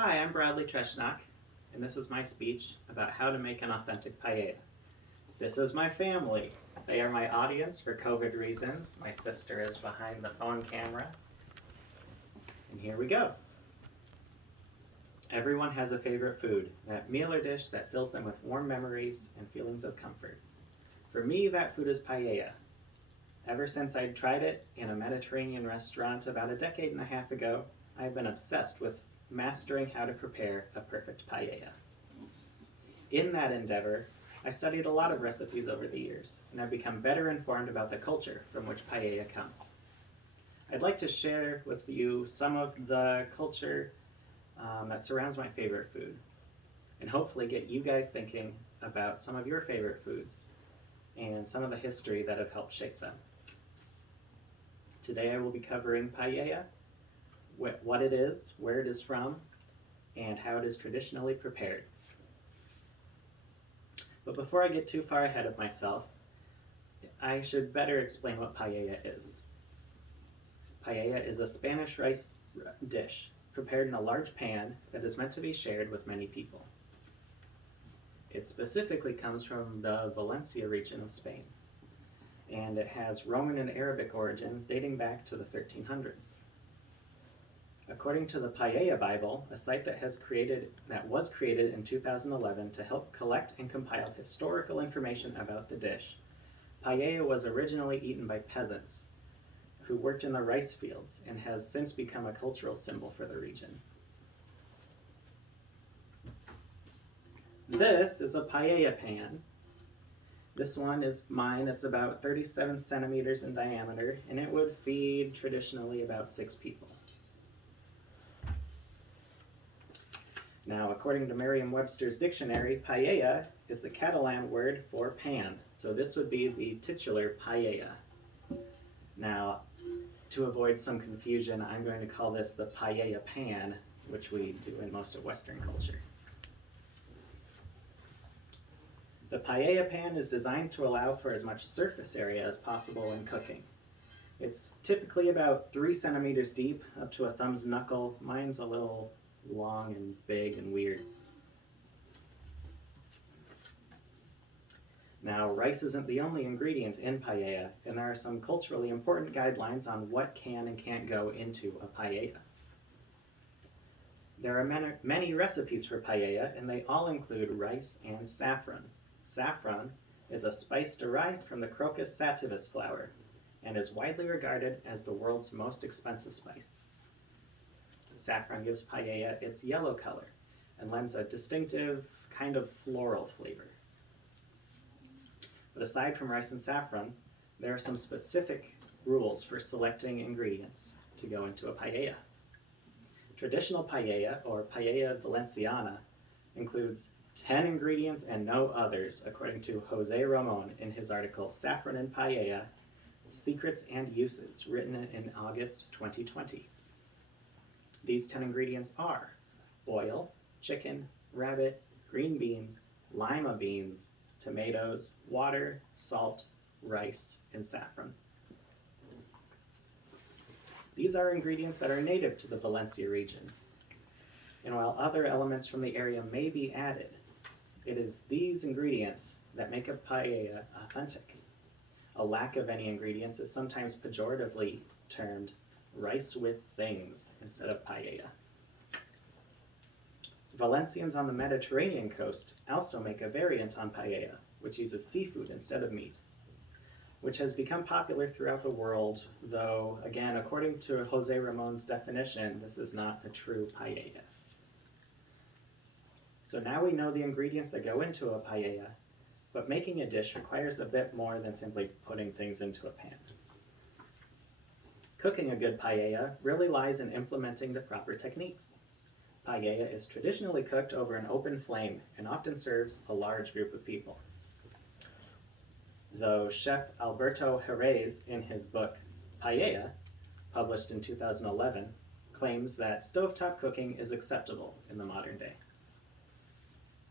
Hi, I'm Bradley Treshnock, and this is my speech about how to make an authentic paella. This is my family. They are my audience for COVID reasons. My sister is behind the phone camera. And here we go. Everyone has a favorite food, that meal or dish that fills them with warm memories and feelings of comfort. For me, that food is paella. Ever since I tried it in a Mediterranean restaurant about a decade and a half ago, I've been obsessed with mastering how to prepare a perfect paella. In that endeavor, I've studied a lot of recipes over the years, and I've become better informed about the culture from which paella comes. I'd like to share with you some of the culture that surrounds my favorite food, and hopefully get you guys thinking about some of your favorite foods and some of the history that have helped shape them. Today I will be covering paella, what it is, where it is from, and how it is traditionally prepared. But before I get too far ahead of myself, I should better explain what paella is. Paella is a Spanish rice dish prepared in a large pan that is meant to be shared with many people. It specifically comes from the Valencia region of Spain, and it has Roman and Arabic origins dating back to the 1300s. According to the Paella Bible, a site that was created in 2011 to help collect and compile historical information about the dish, paella was originally eaten by peasants who worked in the rice fields and has since become a cultural symbol for the region. This is a paella pan. This one is mine. It's about 37 centimeters in diameter, and it would feed traditionally about 6 people. Now, according to Merriam-Webster's dictionary, paella is the Catalan word for pan, so this would be the titular paella. Now, to avoid some confusion, I'm going to call this the paella pan, which we do in most of Western culture. The paella pan is designed to allow for as much surface area as possible when cooking. It's typically about 3 centimeters deep, up to a thumb's knuckle. Mine's a little long and big and weird. Now, rice isn't the only ingredient in paella, and there are some culturally important guidelines on what can and can't go into a paella. There are many recipes for paella, and they all include rice and saffron. Saffron is a spice derived from the Crocus sativus flower, and is widely regarded as the world's most expensive spice. Saffron gives paella its yellow color and lends a distinctive kind of floral flavor. But aside from rice and saffron, there are some specific rules for selecting ingredients to go into a paella. Traditional paella, or paella valenciana, includes 10 ingredients and no others, according to Jose Ramon in his article Saffron and Paella, Secrets and Uses, written in August 2020. These 10 ingredients are oil, chicken, rabbit, green beans, lima beans, tomatoes, water, salt, rice, and saffron. These are ingredients that are native to the Valencia region, and while other elements from the area may be added, it is these ingredients that make a paella authentic. A lack of any ingredients is sometimes pejoratively termed rice with things instead of paella. Valencians on the Mediterranean coast also make a variant on paella, which uses seafood instead of meat, which has become popular throughout the world, though, again, according to Jose Ramon's definition, this is not a true paella. So now we know the ingredients that go into a paella, but making a dish requires a bit more than simply putting things into a pan. Cooking a good paella really lies in implementing the proper techniques. Paella is traditionally cooked over an open flame and often serves a large group of people. Though Chef Alberto Jerez, in his book Paella, published in 2011, claims that stovetop cooking is acceptable in the modern day.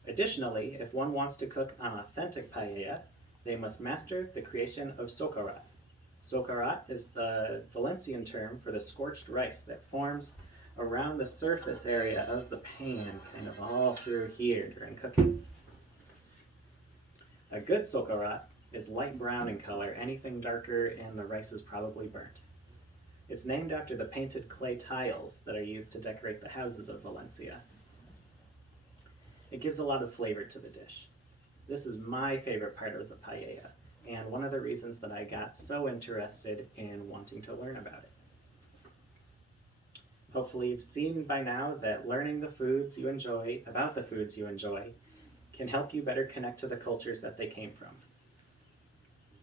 Additionally, if one wants to cook an authentic paella, they must master the creation of socarrat. Socarrat is the Valencian term for the scorched rice that forms around the surface area of the pan, kind of all through here during cooking. A good sokorat is light brown in color. Anything darker and the rice is probably burnt. It's named after the painted clay tiles that are used to decorate the houses of Valencia. It gives a lot of flavor to the dish. This is my favorite part of the paella, and one of the reasons that I got so interested in wanting to learn about it. Hopefully you've seen by now that learning the foods you enjoy, about the foods you enjoy, can help you better connect to the cultures that they came from.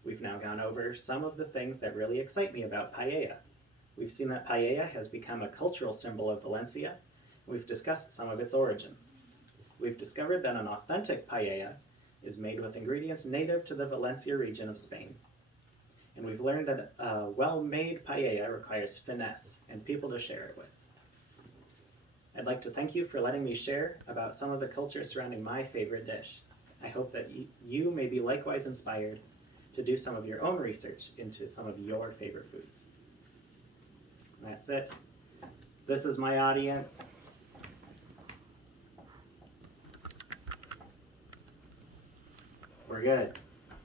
We've now gone over some of the things that really excite me about paella. We've seen that paella has become a cultural symbol of Valencia. We've discussed some of its origins. We've discovered that an authentic paella is made with ingredients native to the Valencia region of Spain. And we've learned that a well-made paella requires finesse and people to share it with. I'd like to thank you for letting me share about some of the culture surrounding my favorite dish. I hope that you may be likewise inspired to do some of your own research into some of your favorite foods. That's it. This is my audience. We're good.